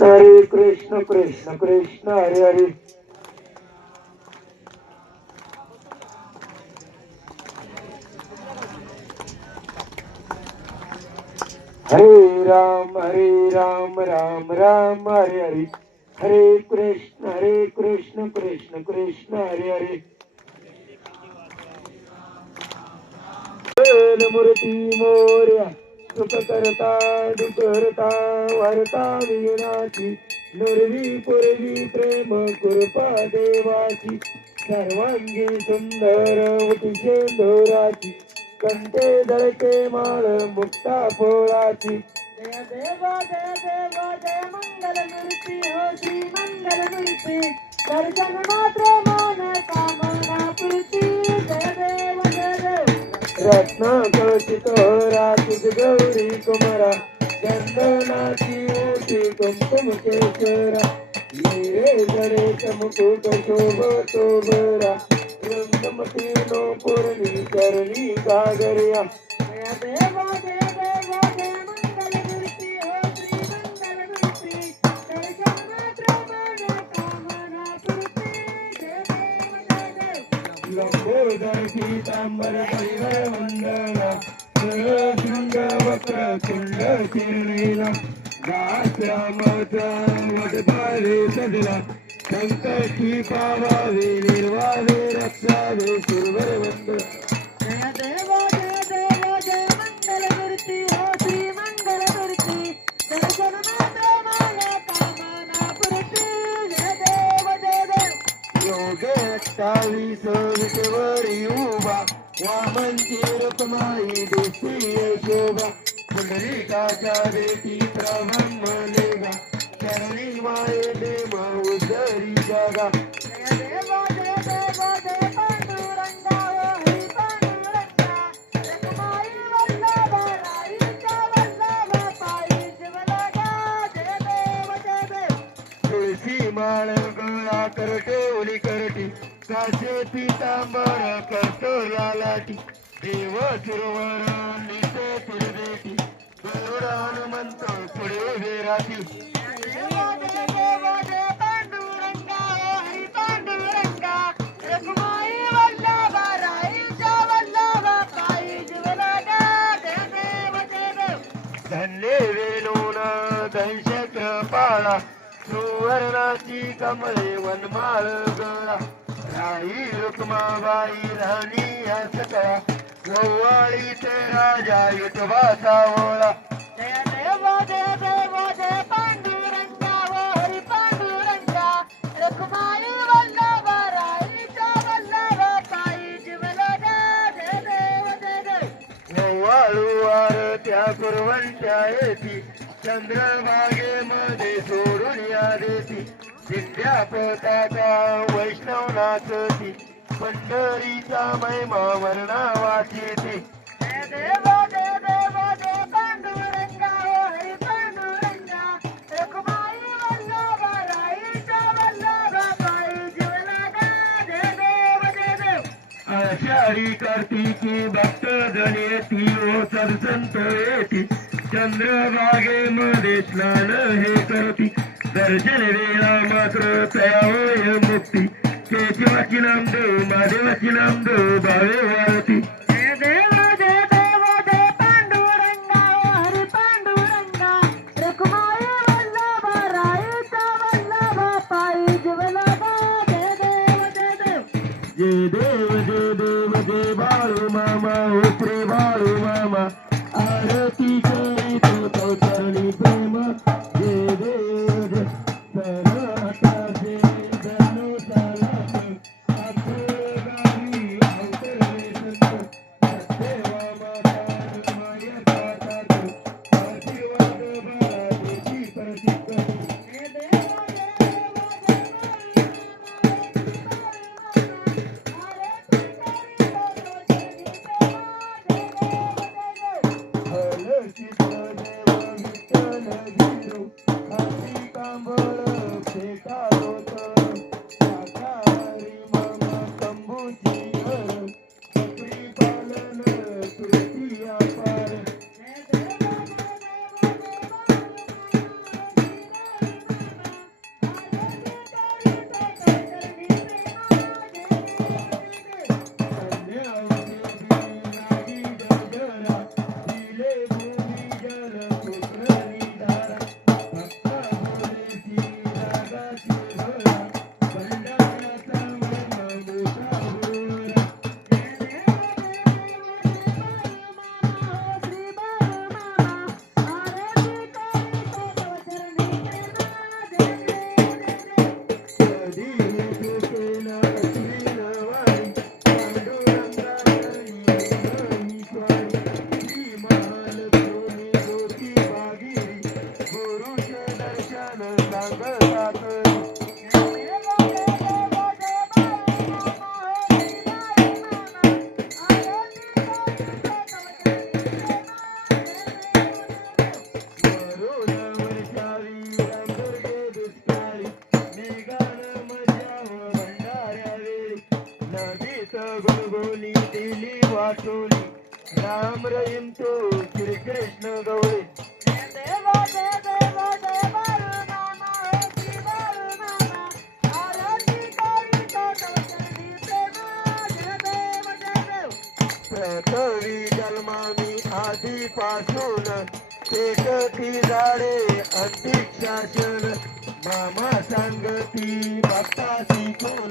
कृष्ण हरे कृष्ण कृष्ण कृष्ण हरे हरे. हरे राम हरे राम राम राम हरे हरे. हरे कृष्ण हरे कृष्ण कृष्ण कृष्ण हरे हरे. मूर्ती मोर्या. सुख करता दुख वारता वार्ता विनाची नुरवी पुरवी प्रेम कृपा देवाची. सर्वांगी सुंदर उतिशे धोराची कंटे दळके माळ मुक्ता पोळाची जय देवा जय देवा जय मंगल मूर्ती हो मंगल मूर्ती. दर्शन मात्र मान कामना पूर्ती जय देवा देव रत्नाकर्षित रातीत गौरी कुमारा चंदनाची ओटी कुंकुम केशरा हिरे गणेश मुकुट शोभतो बरा रंगमती नो पूर्णी करणी गागर्या जय देव जय देव पीतांबर परिवार मंडळ शृंग वक्र कुंड किरणीला दास्यामचा वडबारे सजला संकटी पावावे निर्वावे रक्षावे सुरवर वंद योगे अठ्ठावीस विटेवरी उभा. वामनची रत्माई देशी शोभा. पुंडलिकाच्या देती प्रब्रह्मलेगा चरणी माये देव उदरी जागा. तुळशी माळ गळा करटे उली करटी काशे पितांबर कटोऱ्या लाटी देव सुरवर निते पुरदेती गरुड हनुमंत पुढे उभे धन्य वेणून दंशक्र पाळा. सुवर्णाची कमळे वनमाळ गळा. राही रुक्माबाई राणी या सकळा गव्वाळीचे राजा युटवाचा ओळा. जय देव जय देव जय पांडुरंगा ओ हरी पांडुरंगा. रखमाई वल्लभ राईच्या वल्लभ पायी शिवलगा जय देव जय. देव वाळूवार त्या कुरवंट्या येती. चंद्रभागेमध्ये सोडून या देती. दिंड्या पताका वैष्णव नाचती पंढरीचा महिमा वर्णा वाचेती आषाढी कार्तिकी भक्त जण येती ओ सरसंत येती. चंद्रभागेमध्ये स्नान हे करती. दर्शन वेळा मात्र तया होय मुक्ती. केशवाची नामदेव महादेवाची नामदेव भावे with you. वाचोली राम रहीम तो श्री कृष्ण गवळी देवा देवा देवा प्रथवी जन्मामी आधीपासून एकती झाडे अधिक शासन. मामा सांगती भक्ताची कोण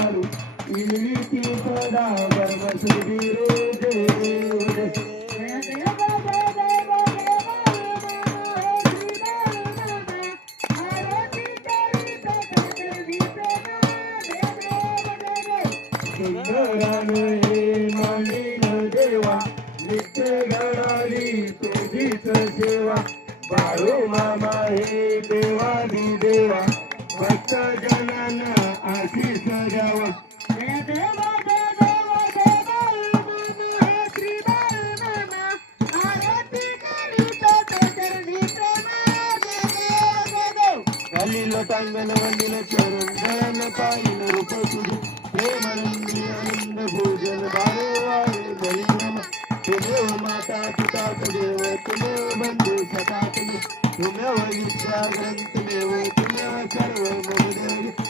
मारू. इळती सदा कर्म सुधीरे देव बाळू मामा हे देवानी देवा भक्त जनना अशी सजावा हल्लील तांगण वल्लील चरण गण पाहिल रूप तुझे प्रेम रंगी आनंद भोजन बारे वारे बळी नम तुझे माता पिता देव तुमे बंधू सखा तुम्ही तुमे विद्या ग्रंथ देव तुमे सर्व मग देव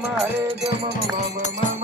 mama, hey, mama, mama, mama.